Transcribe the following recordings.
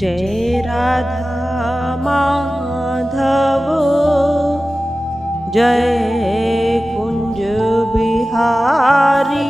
जय राधा माधव जय कुंज बिहारी।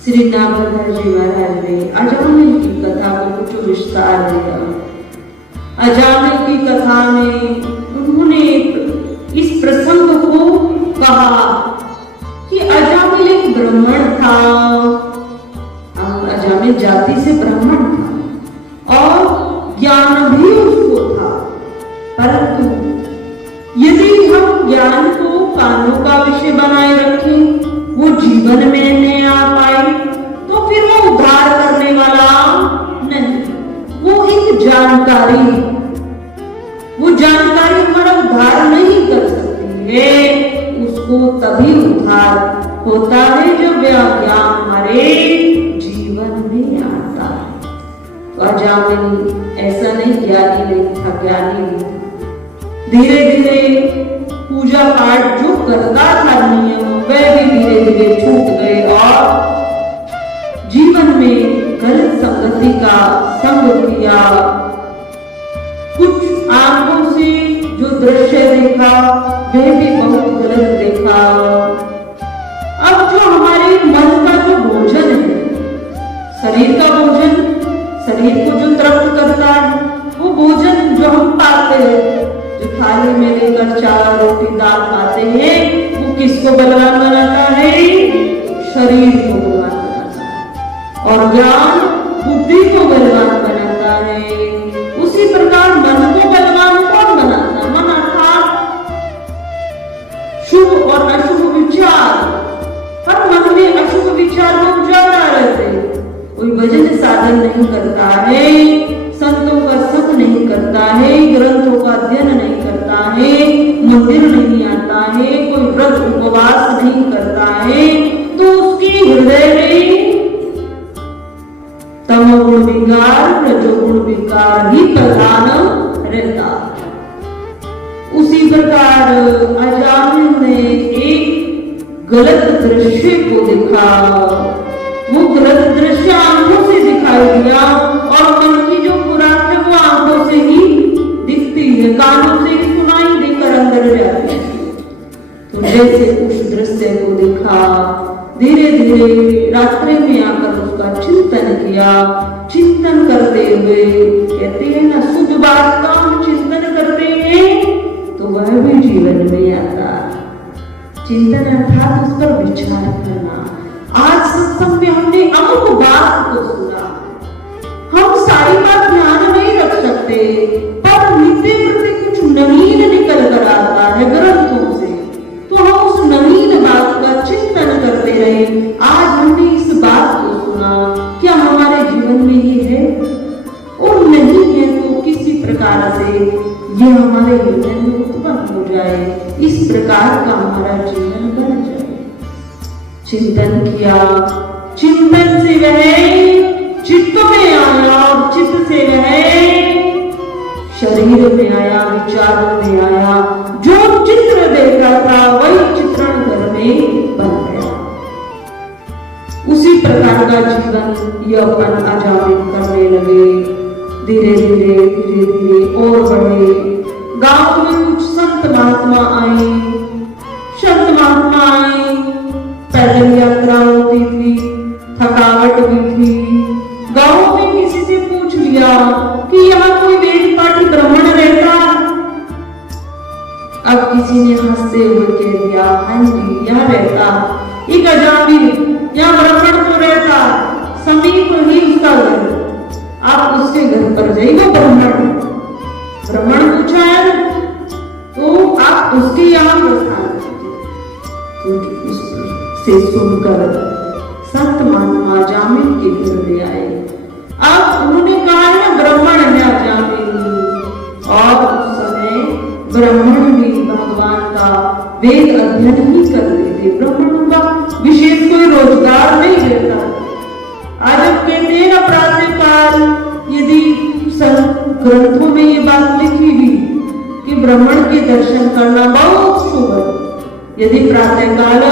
श्री दामोदर जी महाराज ने अजामिल की कथा को कुछ विस्तार दिया। अजामिल की कथा में उन्होंने इस प्रसंग को कहा कि अजामिल एक ब्राह्मण था, अजामिल जाति से ब्राह्मण था और ज्ञान भी उसको था, परंतु यदि हम ज्ञान को कानों का विषय बनाए रखें, वो जीवन में नहीं आ पाए तो फिर वो उद्धार करने वाला नहीं। वो एक जानकारी, वो जानकारी हमारा उद्धार नहीं कर सकती है। उसको तभी उद्धार होता है जब वह ज्ञान हमारे जीवन में आता है। तो अजामिल ऐसा नहीं ज्ञानी नहीं था, ज्ञानी धीरे धीरे पूजा पाठ जो करता था नियम वह भी धीरे धीरे छूट गए और जीवन में गलत संगति का संग किया। कुछ आंखों से जो दृश्य देखा वह भी बहुत गलत देखा। अब जो हमारे मन का जो भोजन है, शरीर का भोजन, शरीर को जो तृप्त करता है, वो भोजन जो हम पाते हैं, जो थाली में लेकर चावल रोटी दाल खाते हैं, वो किसको बलवान बनाता है? शरीर को बलवान बनाता है। और ज्ञान बुद्धि को बलवान बनाता है। उसी प्रकार मन को बलवान कौन बनाता है? मन अर्थात शुभ और अशुभ विचार। पर मन में अशुभ विचार लोग ज्यादा रहते हैं। कोई भजन साधन नहीं करता है, संतों का संग नहीं करता है, ग्रंथों का अध्ययन नहीं करता है, मंदिर नहीं आता है, कोई व्रत उपवास नहीं करता है, तो उसकी हृदय में तमोगुण विकार, रजोगुण विकार ही प्रधान रहता है। उसी प्रकार अजामिल ने एक गलत दृश्य को देखा। वो गलत दृश्य आंखों से दिखाई दिया और मन की जो खुराक है वो आंखों से ही दिखती है, कानों से ही सुनाई देकर अंदर जाती है। तो जैसे उस दृश्य को देखा, धीरे धीरे रात्रि में आकर उसका चिंतन किया। चिंतन करते हुए कहते हैं ना, शुद्ध बात का हम चिंतन करते हैं तो वह भी जीवन में आता। चिंतन अर्थात उस पर विचार करना। आज सत्संग में हमने अमुक बात को सुना, हम सारी बात ध्यान नहीं रख सकते, पर नित्य प्रति कुछ नवीन निकल कर आता है ग्रंथों से, तो हम उस नवीन बात का चिंतन करते रहे। आज हमने इस बात को सुना, क्या हमारे जीवन में ये है? और नहीं है तो किसी प्रकार से ये हमारे हृदय में उत्पन्न हो जाए, इस प्रकार का हमारा जीवन बन जाए। चिंतन किया, चिंतन से वह चित्त में आया और चित्त से वह शरीर में आया, विचारों में आया। जो चित्र देखा था वही चित्रण घर में बन गया। उसी प्रकार का जीवन ये अपन अजामिल करने लगे। धीरे धीरे धीरे धीरे और बढ़े। गांव में कुछ संत महात्मा आए, संत महात्मा आए। पैदल यात्रा होती थी, थकावट भी थी। गांव में किसी से पूछ लिया कि यहाँ कोई वेद पाठी ब्राह्मण रहता? अब किसी ने हंसते हुए कह दिया, हाँ जी यहाँ रहता एक अजामिल, यहाँ ब्राह्मण तो रहता, समीप ही उसका घर, आप उसके घर पर जाइए। ब्राह्मण पूछा है तो आप उसके यहाँ प्रस्थान। तो से सुनकर संत महात्मा अजामिल के घर में आए। अब उन्होंने कहा है ब्राह्मण है अजामिल, और उस समय ब्राह्मण भी भगवान का वेद अध्ययन ही करते थे। ब्राह्मणों का विशेष कोई रोजगार नहीं रहता। आज हम कहते हैं ना प्रातःकाल, यदि ग्रंथों में ये बात लिखी हुई कि ब्राह्मण के दर्शन करना बहुत शुभ है। यदि प्रातःकाल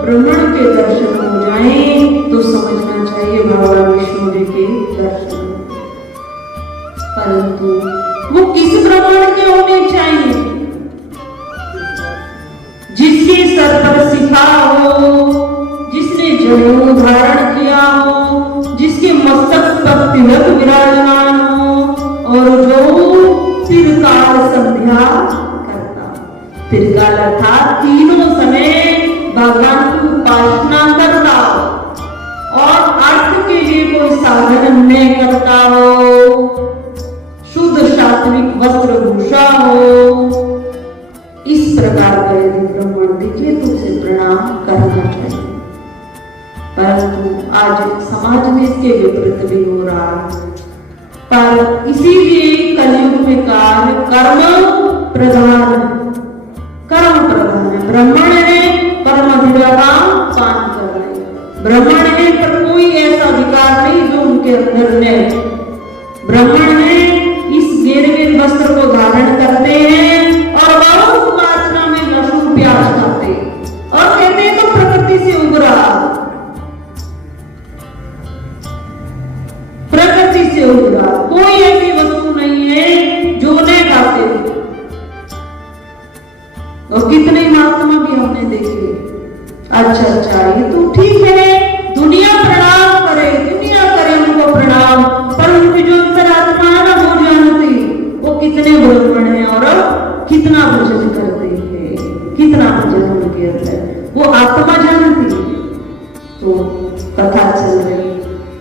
ब्राह्मण के दर्शन हो जाएं तो समझना चाहिए भगवान विष्णु जी के दर्शन। परंतु वो किस ब्राह्मण के होने चाहिए? जिसके सर पर शिखा हो, जिसने जनेऊ धारण किया हो, जिसके मस्तक पर तिलक विराजमान हो, और जो त्रिकाल संध्या करता। त्रिकाल अर्थात तीनों समय भगवान की उपासना करता और अर्थ के लिए कोई साधन न करता हो, शुद्ध सात्विक वस्त्र भूषा हो, इस प्रकार का यदि ब्राह्मण दिखे तो उसे प्रणाम करना चाहिए। परंतु आज समाज में इसके विपरीत भी हो रहा है। पर इसीलिए कलयुग में काल कर्म प्रधान है। ब्राह्मण है पर मदिरा का पान कर रहे, ब्राह्मण है पर कोई ऐसा विकार नहीं जो उनके अंदर नहीं। ब्राह्मण है इस गिरगिर वस्त्र को धारण करते हैं और बहुत मात्रा में लहसुन प्याज खाते हैं और कहते हैं तो प्रकृति से उभरा, प्रकृति से उभरा। कोई ऐसी वस्तु नहीं है जो नहीं खाते। और कितने महात्मा भी हमने देखे। अच्छा ये तो ठीक है, दुनिया प्रणाम करे, दुनिया करे उनको प्रणाम, पर उनकी जो अंतरात्मा है ना वो जानती वो कितने ब्राह्मण हैं और कितना भजन करते हैं, कितना भजन उनके अंदर वो आत्मा जानती है। तो कथा चल रही,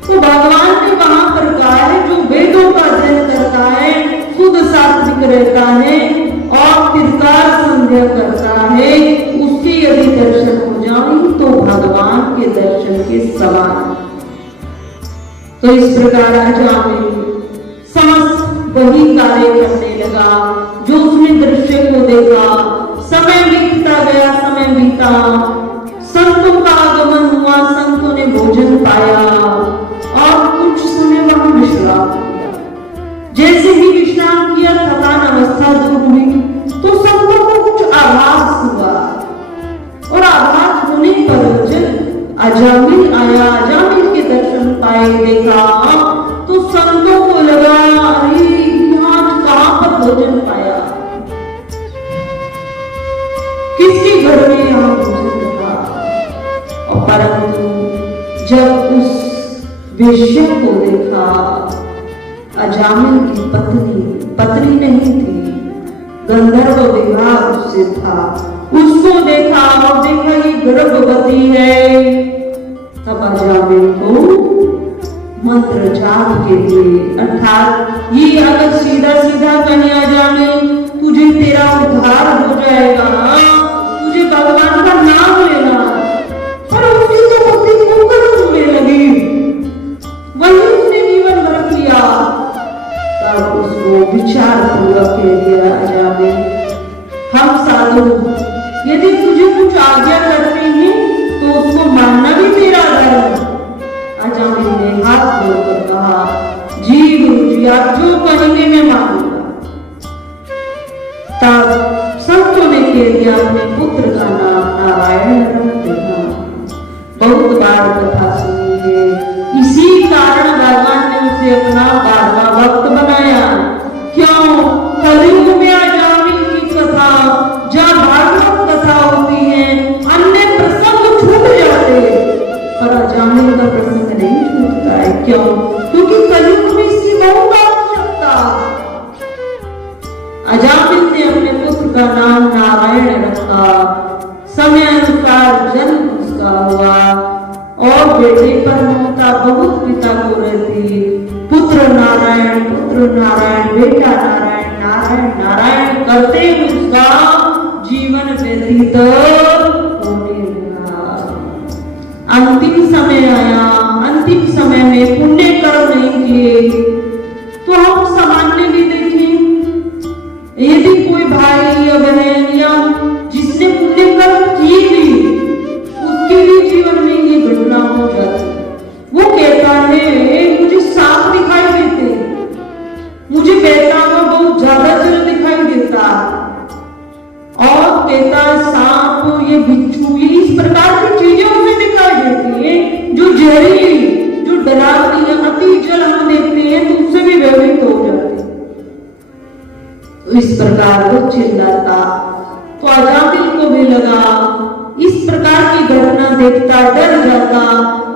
तो भगवान ने वहां पर कहा है जो वेदों का अध्ययन करता है, शुद्ध सात्विक रहता है और त्रिकाल संध्या करता है, उसके यदि दर्शन हो जाए तो भगवान के दर्शन के समान। तो इस प्रकार अजामिल समस्त वही कार्य करने लगा जो उसने दृश्य को देखा। समय बीतता गया, समय बीता, संतों का आगमन हुआ, संतों ने भोजन पाया और कुछ समय वहां विश्राम किया। जैसे ही विश्राम किया थकान अवस्था दूर हुई तो संतों को कुछ आभास हुआ और आभास होने पर जब अजामिल आया, अजामिल के दर्शन पाए, देखा तो संतों को लगा अरे यहाँ कहां पर भोजन पाया, किसके घर में यहाँ भोजन था। और परंतु जब उस वेश्या को देखा, अजामिल की पत्नी नहीं थी, गंधर्व विवाह उससे था, उसको देखा और देखा ये गर्भवती है। तब अजामिल को मंत्र जाप के लिए, अर्थात ये अगर सीधा कहीं अजामिल तुझे तेरा उद्धार हो जाएगा, तुझे भगवान का नाम लेना, पर उसकी तो पत्नी कुकर होने लगी, वही उसने जीवन भर किया। तब उसको विचार पूर्वक कह दिया अजामिल, हम साधु यदि तुझे कुछ आज्ञा करते हैं तो उसको मानना भी तेरा धर्म। अजामिल ने हाथ जोड़कर कहा, जी गुरुजी आप जो कहेंगे मैं मानूंगा। तब संतों ने कह दिया अपने पुत्र का नाम नारायण रख देना। बहुत बार कथा सुनी है, इसी कारण भगवान ने उसे अपना 12वां भक्त बनाया। क्यों? कलयुग में अजामिल की कथा, जहाँ भागवत कथा होती है, अन्य प्रसंग छूट जाते पर अजामिल का प्रसंग नहीं छूटता है। क्यों? क्योंकि कलयुग में इसकी बहुत आवश्यकता। अजामिल ने अपने पुत्र का नाम नारायण रखा, समय अनुसार जन्म उसका हुआ और बेटे पर ममता बहुत पिता को रहती। पुत्र नारायण, बेटा नारायण, नारायण नारायण करते उसका जीवन व्यतीत होने लगा। अंतिम समय आया, अंतिम समय में पुण्य कर्म नहीं किए तो हम सामान्य भी देखें, यदि कोई भाई या बहन या जिसने पुण्य कर्म किए भी उसके भी जीवन में ये घटना हो जाती, वो कहता है मुझे सांप दिखाई देते, मुझे बहता हुआ बहुत ज्यादा जल दिखाई देता, और कहता है सांप ये बिच्छू ये इस प्रकार की चीजें उसे दिखाई देती है जो जहरीली जो डरावनी है, अति जल हम देखते हैं तो उससे भी भयभीत हो जाते। तो इस प्रकार वो चिल्लाता, तो अजामिल को भी लगा इस प्रकार की घटना देखता डर जाता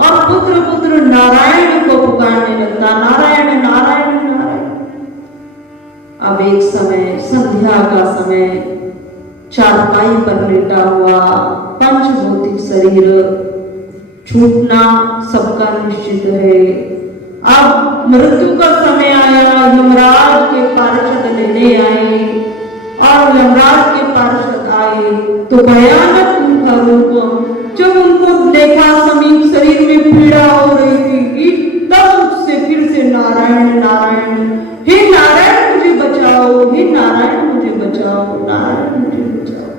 और पुत्र पुत्र नारायण को पुकारने लगता, नारायण नारायण नारायण। अब एक समय संध्या का समय, चारपाई पर लेटा हुआ पंचभौतिक शरीर छूटना सबका निश्चित है। अब मृत्यु का समय आया, यमराज के पार्षद लेने आए और यमराज के पार्षद आए तो भयानक उनका रूप जब उनको देखा, समीप शरीर में पीड़ा हो रही थी, तब उससे फिर से नारायण नारायण, हे नारायण मुझे बचाओ, हे नारायण मुझे बचाओ, नारायण मुझे बचाओ।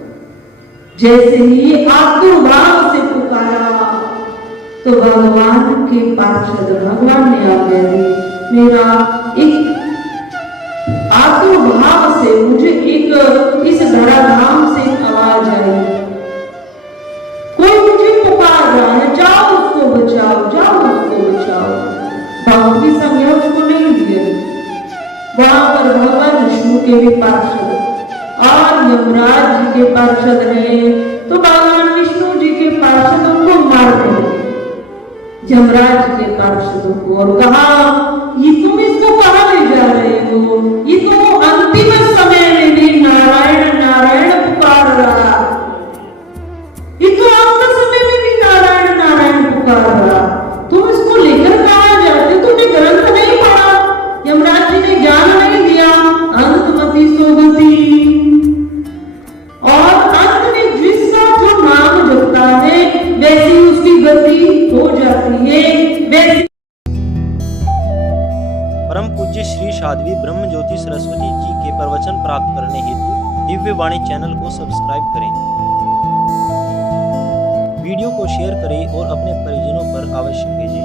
जैसे ही आतुरभाव से पुकारा तो भगवान के पार्षद भगवान ने आज्ञा दी, मेरा एक आतुरभाव से मुझे एक इस धराधाम से आवाज आई, कोई मुझे पुकार रहा है, जाओ उसको बचाओ, जाओ उसको बचाओ। भाव की संज्ञा उसको नहीं दिया। वहां पर भगवान विष्णु के भी पार्षद और यमराज जी के पार्षद हैं, तो भगवान विष्णु जी के पार्षदों को मार देंगे यमराज के पार्षदों को, और कहा ये तुम इसको कहां ले जा रहे हो, ये तो अंतिम समय में भी नारायण नारायण पुकार रहा, ये तो अंत समय में भी नारायण नारायण पुकार रहा, तुम इसको लेकर कहां जाते, तुमने ग्रंथ नहीं पढ़ा, यमराज जी ने ज्ञान नहीं दिया, अंतमति सोगति, और अंत में जिसका जो नाम जपता है वैसी उसकी गति हो जाती है। वैसी परम पूज्य श्री साध्वी ब्रह्म ज्योति सरस्वती जी के प्रवचन प्राप्त करने हेतु दिव्य वाणी चैनल को सब्सक्राइब करें, वीडियो को शेयर करें और अपने परिजनों पर अवश्य भेजें।